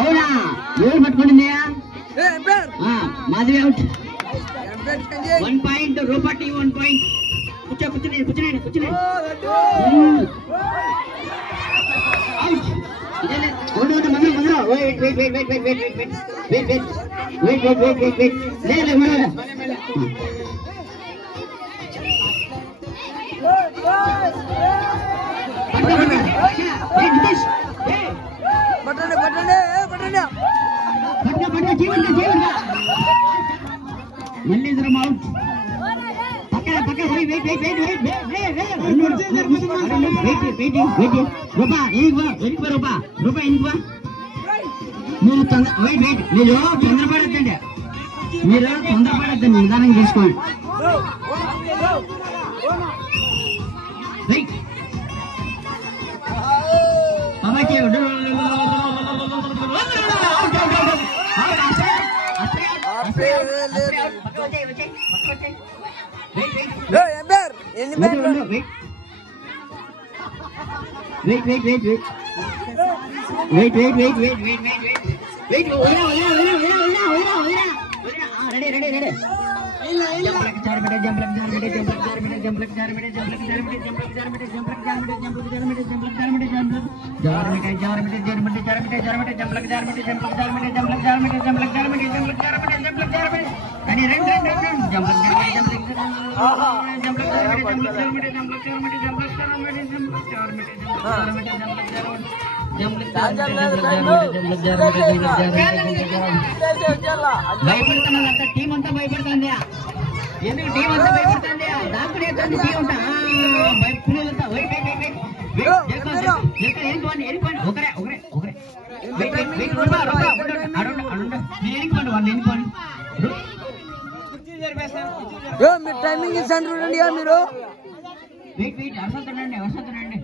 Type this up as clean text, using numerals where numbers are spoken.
అవునా ఎవరు పట్టుకుంటుందా Madhavi out 1 point రూపాటి 1 point కూర్చోండి మల్లేశ్వరం అవుట్ పక్కన రూపా మీరు తొందరపడద్దండి నిదానం చేసుకోండి భయపడుతున్నదంతా టీం అంతా భయపడుతుంది ఎందుకు టీం అంతా భయపడుతుంది దాక్కునే టీం అంతా మీరు టైమింగ్ ఇస్తాను చూడండి మీరు వసంతుండండి